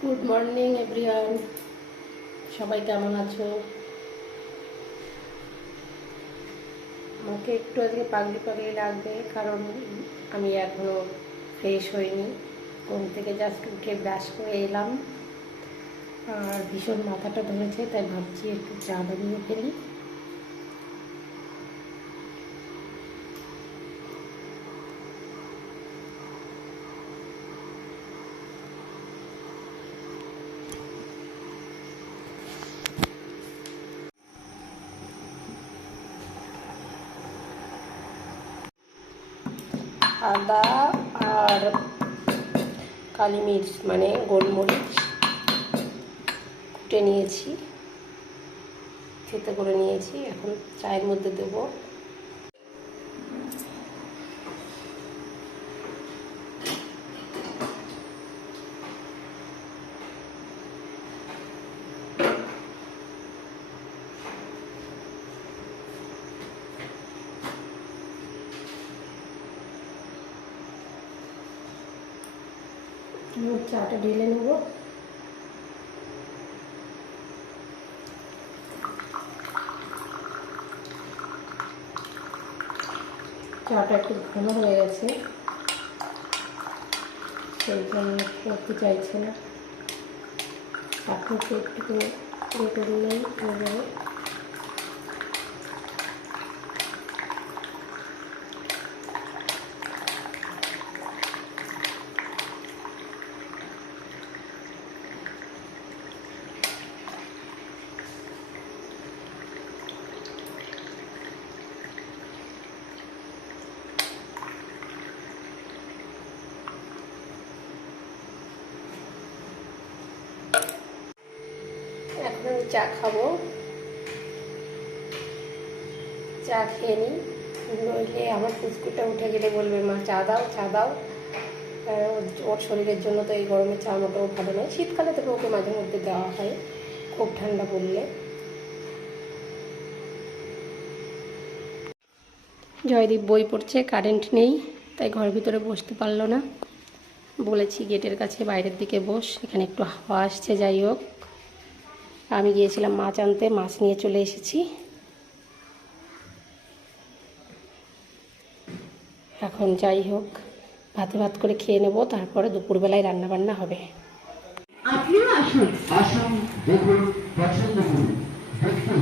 Good morning everyone, সবাই কেমন আছো? আমাকে একটু আজকে পাগলি পাগলি লাগবে, কারণ আমি এখনও ফ্রেশ হইনি। ঘুম থেকে জাস্ট উঠে ব্রাশ করে এলাম, আর ভীষণ মাথাটা ধরেছে, তাই ভাবছি একটু চা বানিয়ে ফেলি। আদা আর কালি মির্চ মানে গোলমরিচ কুটে নিয়েছি, থেতো করে নিয়েছি। এখন চায়ের মধ্যে দেবো। চাটা ঢেলে নেবো। চাটা একটু ঘন হয়ে গেছে, সেই জন্য করতে চাইছে না। আপনাকে একটু ইয়ে করলেই হয়ে যাবে। এখন আমি চা খাবো, চা খেয়ে নিই। নইলে আমার পুচকুটা উঠে গেলে বলবে মা চা দাও চা দাও। ওর শরীরের জন্য তো এই গরমে চা মোটেও ভালো নয়। শীতকালে তবে ওকে মাঝে মধ্যে দেওয়া হয়, খুব ঠান্ডা পড়লে। জয়দীপ বই পড়ছে, কারেন্ট নেই, তাই ঘরের ভিতরে বসতে পারলো না। বলেছি গেটের কাছে বাইরের দিকে বস, এখানে একটু হাওয়া আসছে। যাই হোক, আমি গিয়েছিলাম মাছ আনতে, মাছ নিয়ে চলে এসেছি। এখন যাই হোক, ভাতে ভাত করে খেয়ে নেবো, তারপরে দুপুরবেলায় রান্না বান্না হবে। আপনিও আসুন, আসুন দেখুন, পছন্দ করুন, দেখুন।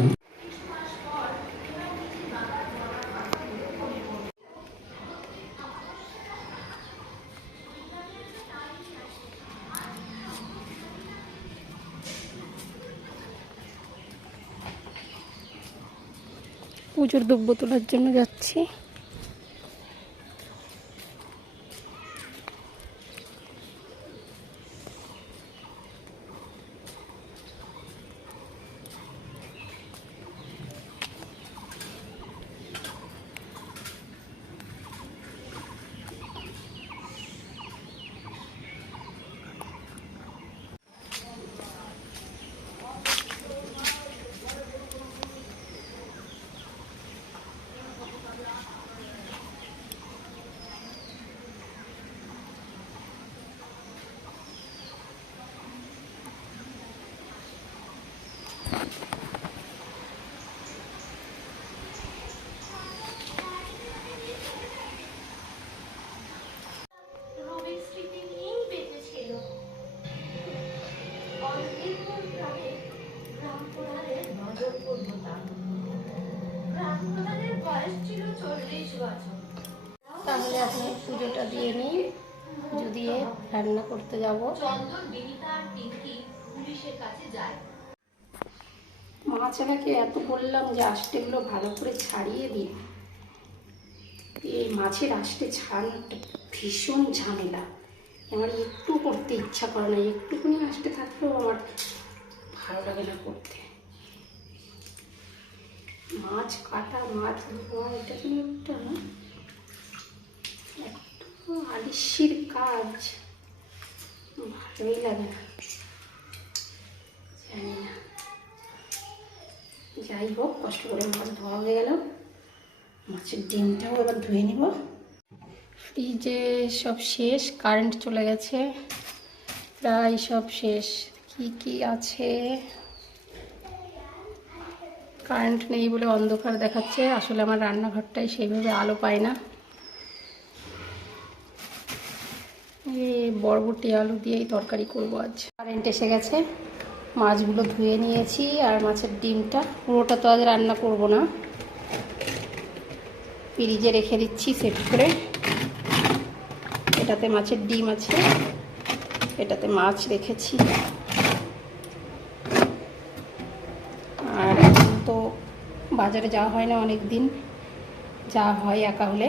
পুজোর দ্রব্য তোলার জন্য যাচ্ছি। তাহলে আপনি পুজোটা দিয়ে নিই, পুজো দিয়ে রান্না করতে যাব। মাছটাকে এত বললাম যে আঁশটেগুলো ভালো করে ছাড়িয়ে দিই। এই মাছের আঁশটে ছাড়ানোটা ভীষণ ঝামেলা। আমার একটু করতে ইচ্ছা করে না, একটুখানি আঁশটে থাকলেও আমার ভালো লাগে না করতে। মাছ কাটা, মাছ ধোয়া, এটা কিন্তু একটু আলিশির কাজ, ভালোই লাগে না, জানি না। যাই হোক, কষ্ট করে মাছ ধোয়া হয়ে গেল। মাছের ডিমটাও এবার ধুয়ে নিব। ফ্রিজে সব শেষ, কারেন্ট চলে গেছে। প্রায় সব শেষ। কি কি আছে, কারেন্ট নেই বলে অন্ধকার দেখাচ্ছে, আসলে আমার রান্নাঘরটাই সেইভাবে আলো পায় না। এই বরবটি আলু দিয়েই তরকারি করবো আজ। কারেন্ট এসে গেছে, মাছগুলো ধুয়ে নিয়েছি, আর মাছের ডিমটা পুরোটা তো আজ রান্না করব না, ফ্রিজে রেখে দিচ্ছি সেট করে। এটাতে মাছের ডিম আছে, এটাতে মাছ রেখেছি। আর এখন তো বাজারে যাওয়া হয় না অনেক দিন, যা হয় একা হলে।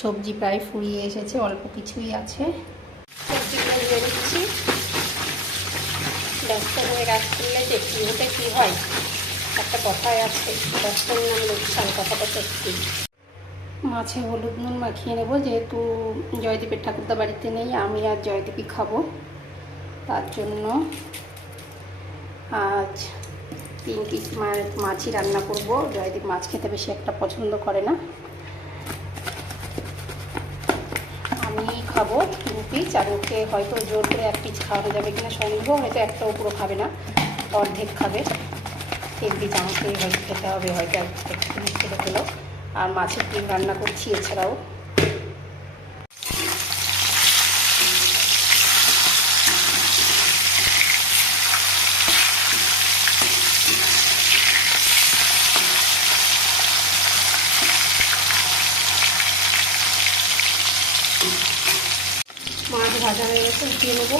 সবজি প্রায় ফুরিয়ে এসেছে, অল্প কিছুই আছে। সবজিগুলো ধুয়ে দিচ্ছি। ব্যস্ত হয়ে কাজ করলে যে কী হতে কী হয়, একটা কথাই আছে, ব্যস্তর নাম লোকসান, কথাটা সত্যি। মাছে হলুদ নুন মাখিয়ে নেব, যেহেতু জয়দীপের ঠাকুরদা বাড়িতে নেই, আমি আর জয়দীপই খাবো। তার জন্য আজ 3 পিস মাছই রান্না করব। জয়দীপ মাছ খেতে বেশি একটা পছন্দ করে না, আমি খাবো 2 পিস। আর ওকে হয়তো জোর করে 1 পিস খাওয়ানো যাবে কিনা সন্দেহ, হয়তো একটাও পুরো খাবে না, অর্ধেক খাবে। 3 পিস আমাকেই হয়তো খেতে হবে, হয়তো 1 পিস খেতে হলো। আর মাছের ডিম রান্না করছি এছাড়াও। মাছ ভাজা হয়ে গেছে, উঠিয়ে নেব।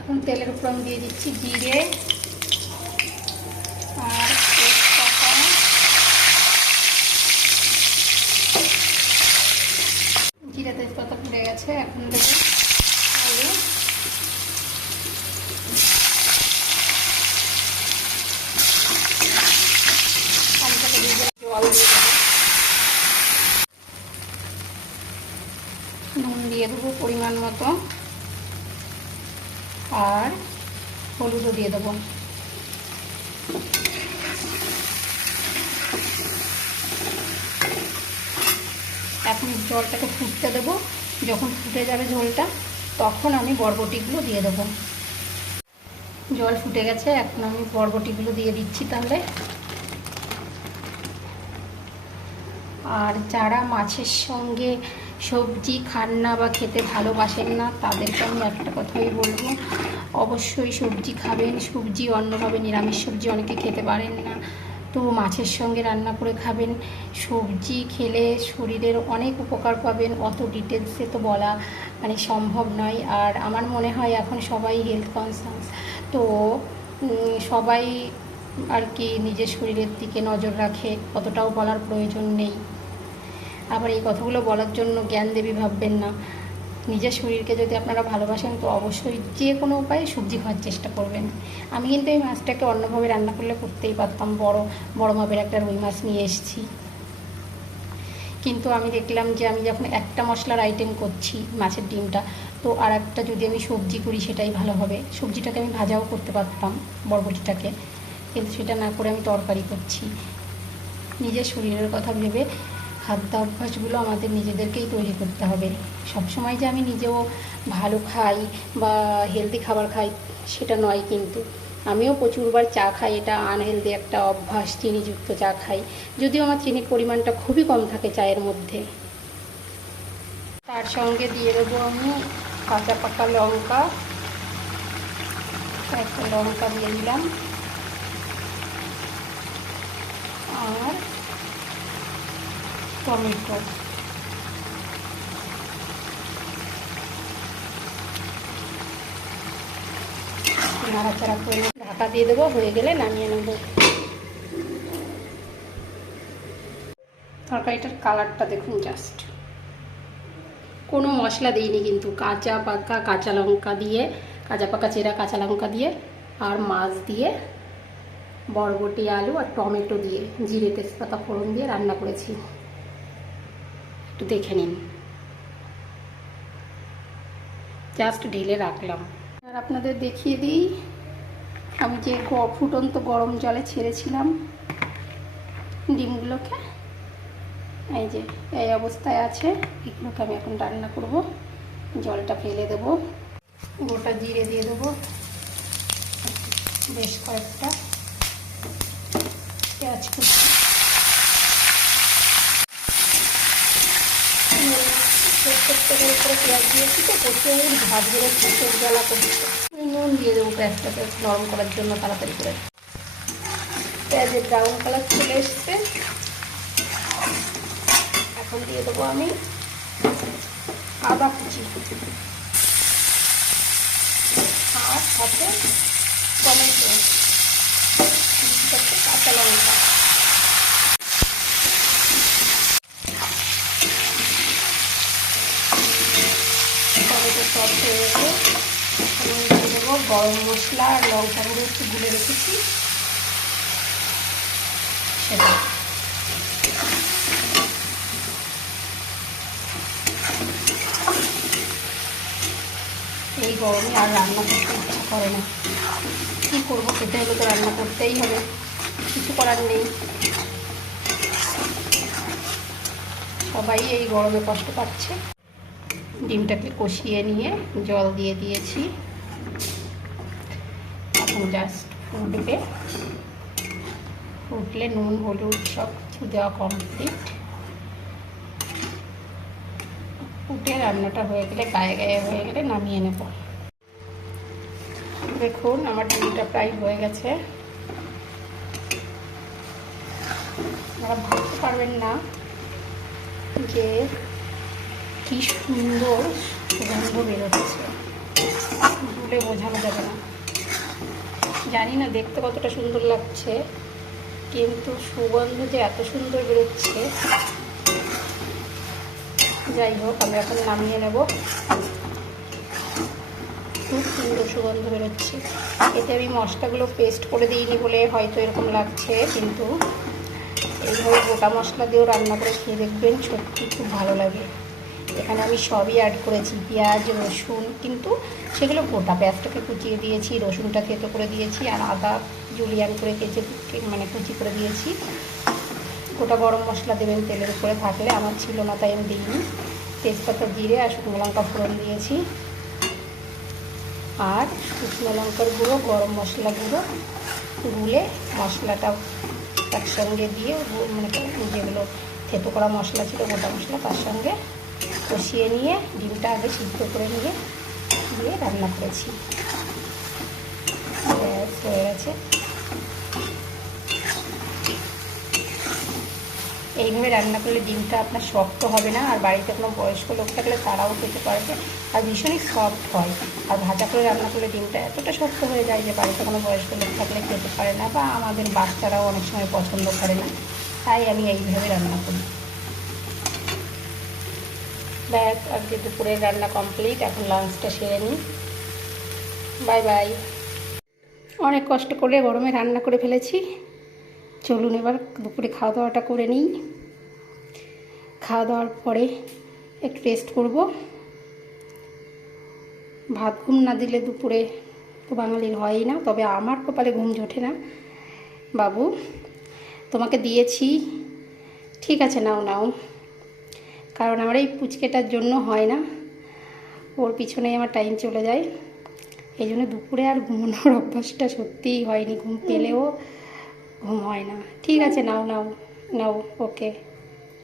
এখন তেলের উপর আমি দিয়ে দিচ্ছি জিরে আর তেজপাতা। জিরে তেজপাতা পুড়ে গেছে, এখন দেবো আলু। আলুটাকে দিয়ে জল দিয়ে দেবো, নুন দিয়ে দেবো পরিমাণ মতো, আর হলুদও দিয়ে দেবো। এখন জলটাকে ফুটতে দেবো, যখন ফুটে যাবে ঝোলটা তখন আমি বরবটিগুলো দিয়ে দেবো। জল ফুটে গেছে, এখন আমি বরবটিগুলো দিয়ে দিচ্ছি তাহলে। আর যারা মাছের সঙ্গে সবজি খান না বা খেতে ভালোবাসেন না, তাদেরকে আমি একটা কথাই বলবো, অবশ্যই সবজি খাবেন। সবজি অন্যভাবে নিরামিষ সবজি অনেকে খেতে পারেন না, তো মাছের সঙ্গে রান্না করে খাবেন। সবজি খেলে শরীরের অনেক উপকার পাবেন, অত ডিটেলসে তো বলা মানে সম্ভব নয়। আর আমার মনে হয় এখন সবাই হেলথ কনসাস, তো সবাই আর কি নিজের শরীরের দিকে নজর রাখে, অতটাও বলার প্রয়োজন নেই। আবার এই কথাগুলো বলার জন্য জ্ঞান দেবী ভাববেন না। নিজের শরীরকে যদি আপনারা ভালোবাসেন তো অবশ্যই যে কোনো উপায়ে সবজি খাওয়ার চেষ্টা করবেন। আমি কিন্তু এই মাছটাকে অন্যভাবে রান্না করলে করতেই পারতাম, বড় মাপের একটা রুই মাছ নিয়ে এসেছি, কিন্তু আমি দেখলাম যে আমি যখন একটা মশলার আইটেম করছি মাছের ডিমটা, তো আর একটা যদি আমি সবজি করি সেটাই ভালো হবে। সবজিটাকে আমি ভাজাও করতে পারতাম, বরবটিটাকে, কিন্তু সেটা না করে আমি তরকারি করছি। নিজের শরীরের কথা ভেবে খাদ্যাভ্যাসগুলো আমাদের নিজেদেরকেই তৈরি করতে হবে। সবসময় যে আমি নিজেও ভালো খাই বা হেলদি খাবার খাই সেটা নয়, কিন্তু আমিও প্রচুরবার চা খাই, এটা আনহেলদি একটা অভ্যাস, চিনিযুক্ত চা খাই, যদিও আমার চিনির পরিমাণটা খুবই কম থাকে চায়ের মধ্যে। তার সঙ্গে দিয়ে দেবো আমি কাঁচা পাকা লঙ্কা, একটা লঙ্কা দিয়ে দিলাম, আর টমেটো। নাড়াচাড়া করে ঢাকা দিয়ে দেবো, হয়ে গেলে নামিয়ে নেব। তরকারিটার কালারটা দেখুন, জাস্ট কোনো মশলা দিইনি কিন্তু, কাঁচা পাকা কাঁচা লঙ্কা দিয়ে, কাঁচা পাকা চেরা কাঁচা লঙ্কা দিয়ে, আর মাছ দিয়ে, বরবটি আলু আর টমেটো দিয়ে, জিরে তেজপাতা ফোড়ন দিয়ে রান্না করেছি। একটু দেখে নিন, জাস্ট ঢেলে রাখলাম। আর আপনাদের দেখিয়ে দিই, আমি যে ফুটন্ত গরম জলে ছেড়েছিলাম ডিমগুলোকে, এই যে এই অবস্থায় আছে, এগুলোকে আমি এখন রান্না করব। জলটা ফেলে দেবো, গোটা জিরে দিয়ে দেবো, বেশ কয়েকটা পেঁয়াজ কুচি, তেলের উপরে পেঁয়াজ দিয়েছি তো প্রচুর ভাত বেরোচ্ছে, চোখ জ্বালা করছে। নুন দিয়ে দেবো পেঁয়াজটাকে নরম করার জন্য তাড়াতাড়ি করে। পেঁয়াজের ব্রাউন কালার চলে এসছে, এখন দিয়ে দেবো আমি আদা কুচি আর সাথে টমেটো, কাঁচা লঙ্কা। টমেটো সব হয়ে গেলে আমি দিয়ে দেবো গরম মশলা আর লঙ্কা গুঁড়ো একটু গুলে রেখেছি সেটা। এই গরমে আর রান্না করতে ইচ্ছা করে না, কী করবো, খেতে হলে তো রান্না করতেই হবে, কিছু করার নেই। সবাই এই গরমে কষ্ট পাচ্ছে। ডিমটাকে কষিয়ে নিয়ে জল দিয়ে দিয়েছি, এখন জাস্ট ফুটবে, ফুটলে নুন হলুদ সব কিছু দেওয়া কমপ্লিট। ফুটে রান্নাটা হয়ে গেলে গায়ে গায়ে হয়ে গেলে নামিয়ে নেব। দেখুন আমার ডিমটা প্রায় হয়ে গেছে। আপনারা ভাবতে পারবেন না যে কি সুন্দর সুগন্ধ বেরোচ্ছে, বলে বোঝানো যাবে না। জানি না দেখতে কতটা সুন্দর লাগছে, কিন্তু সুগন্ধ যে এত সুন্দর বেরোচ্ছে। যাই হোক, আমি এখন নামিয়ে নেব। খুব সুন্দর সুগন্ধ বেরোচ্ছে। এতে আমি মশলাগুলো পেস্ট করে দিইনি বলে হয়তো এরকম লাগছে, কিন্তু এইভাবে গোটা মশলা দিয়েও রান্না করে খেয়ে দেখবেন, সত্যি খুব ভালো লাগে। এখানে আমি সবই অ্যাড করেছি, পেঁয়াজ রসুন, কিন্তু সেগুলো গোটা। পেঁয়াজটাকে কুচিয়ে দিয়েছি, রসুনটা থেতো করে দিয়েছি, আর আদা জুলিয়ান করে কুচি করে দিয়েছি। গোটা গরম মশলা দেবেন তেলের উপরে থাকলে, আমার ছিল না তাই আমি দিইনি। তেজপাতা জিরে আর শুকনো লঙ্কা ফোড়ন দিয়েছি, আর শুকনো লঙ্কার গুঁড়ো গরম মশলা গুঁড়ো গুলে মশলাটা একসঙ্গে দিয়ে যেগুলো থেতো করা মশলা ছিল গোটা মশলা তার সঙ্গে কষিয়ে নিয়ে ডিমটা আগে সিদ্ধ করে নিয়ে দিয়ে রান্না করেছি। হয়ে গেছে। এইভাবে রান্না করলে ডিমটা আপনার শক্ত হবে না, আর বাড়িতে কোনো বয়স্ক লোক থাকলে তারাও খেতে পারবে, আর ভীষণই সফট হয়। আর ভাজা করে রান্না করলে ডিমটা এতটা শক্ত হয়ে যায় যে বাড়িতে কোনো বয়স্ক লোক থাকলে খেতে পারে না, বা আমাদের বাচ্চারাও অনেক সময় পছন্দ করে না। তাই আমি এইভাবে রান্না করি। ব্যাস, আজকে দুপুরের রান্না কমপ্লিট। এখন লাঞ্চটা সেরে নিই। Bye bye. অনেক কষ্ট করে গরমে রান্না করে ফেলেছি, চলুন এবার দুপুরে খাওয়া দাওয়াটা করে নিই। খাওয়া দাওয়ার পরে একটু রেস্ট করব। ভাত ঘুম না দিলে দুপুরে তো বাঙালির হয়ই না, তবে আমার কপালে ঘুম জোটে না। বাবু তোমাকে দিয়েছি, ঠিক আছে নাও নাও, কারণ আমার এই পুচকেটার জন্য হয় না, ওর পিছনেই আমার টাইম চলে যায়। এই জন্য দুপুরে আর ঘুমানোর অভ্যাসটা সত্যিই হয়নি, ঘুম পেলেও ঘুম হয় না। ঠিক আছে নাও নাও নাও, ওকে।